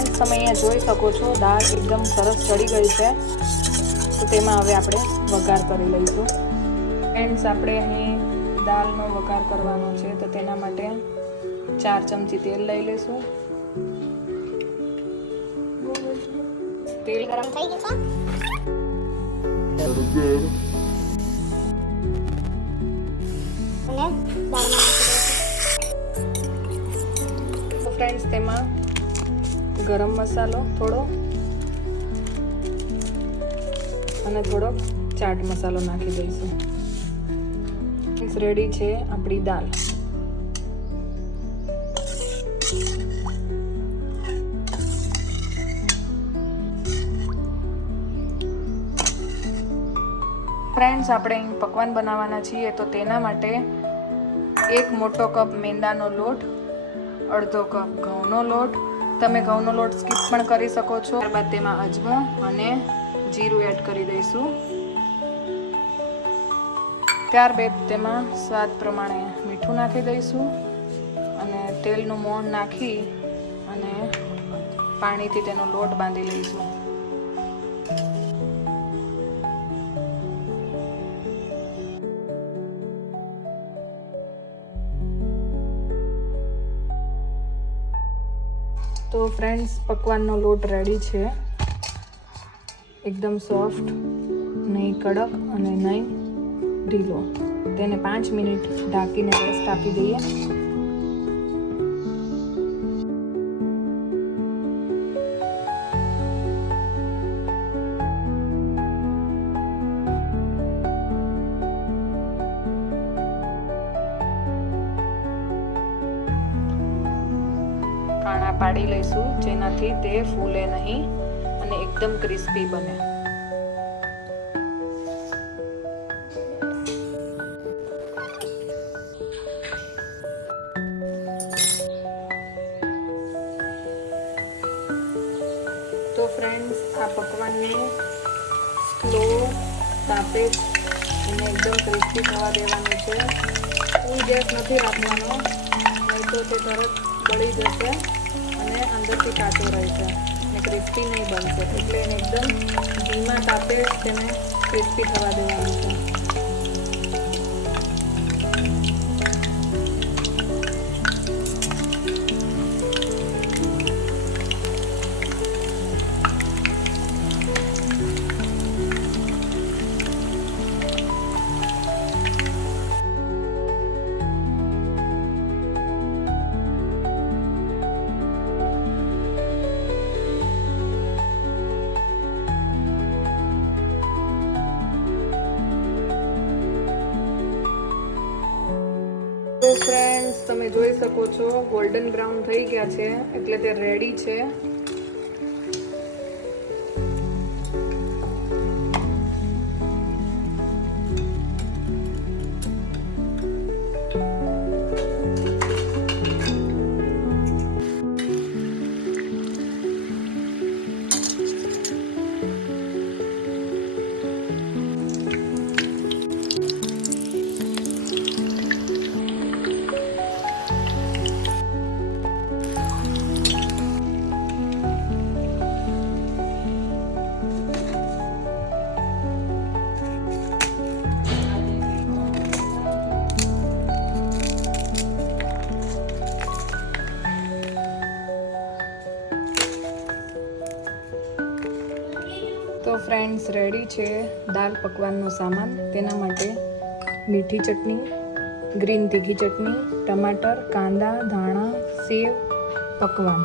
Friends, તમે અહીંયા જોઈ શકો છો દાળ એકદમ સરસ ચડી ગઈ છે. તો તેમાં હવે આપણે વઘાર કરી લઈશું. ફ્રેન્ડ્સ, આપણે અહીં દાળનો વઘાર કરવાનો છે, તો તેના માટે 4 ચમચી તેલ લઈ લઈશું. તેલ ગરમ થઈ ગયું છે. તો ફ્રેન્ડ્સ, તેમાં ગરમ મસાલો થોડો અને થોડોક ચાટ મસાલો નાખી દઈશું. રેડી છે આપણી દાળ. ફ્રેન્ડ્સ, આપણે અહીં પકવાન બનાવવાના છીએ, તો તેના માટે 1 મોટો કપ મેંદાનો લોટ, અડધો કપ ઘઉંનો લોટ. તમે ઘઉંનો લોટ સ્કીપ પણ કરી શકો છો. ત્યારબાદ તેમાં અજમો અને જીરું એડ કરી દઈશું. ત્યારબાદ તેમાં સ્વાદ પ્રમાણે મીઠું નાખી દઈશું અને તેલનું મોણ નાખી અને પાણીથી તેનો લોટ બાંધી લઈશું. તો ફ્રેન્ડ્સ, પકવાનનો લોટ રેડી છે. એકદમ સોફ્ટ, નહીં કડક અને નહીં ઢીલો. તેને 5 મિનિટ ઢાંકીને રેસ્ટ આપી દઈએ. કાણા પાડી લઈશું, જેનાથી તે ફૂલે નહીં અને એકદમ ક્રિસ્પી બને. તો ફ્રેન્ડ્સ, આ પકવાનને સ્લો તાપે અને એકદમ ક્રિસ્પી થવા દેવાનું છે. ફૂલ ગેસ નથી રાખવાનો, નહીં તો તે તરત બળી જશે અને અંદરથી કાચો રહેશે અને ક્રિસ્પી નહીં બનશે. એટલે એને એકદમ ધીમા તાપે તેને ક્રિસ્પી થવા દેવાનું છે. તો ફ્રેન્ડ્સ, તમે જોઈ શકો છો ગોલ્ડન બ્રાઉન થઈ ગયા છે, એટલે તે રેડી છે. તો ફ્રેન્ડ્સ, રેડી છે દાળ પકવાનનો સામાન. તેના માટે મીઠી ચટણી, ગ્રીન તીખી ચટણી, ટમાટર, કાંદા, ધાણા, સેવ, પકવાન.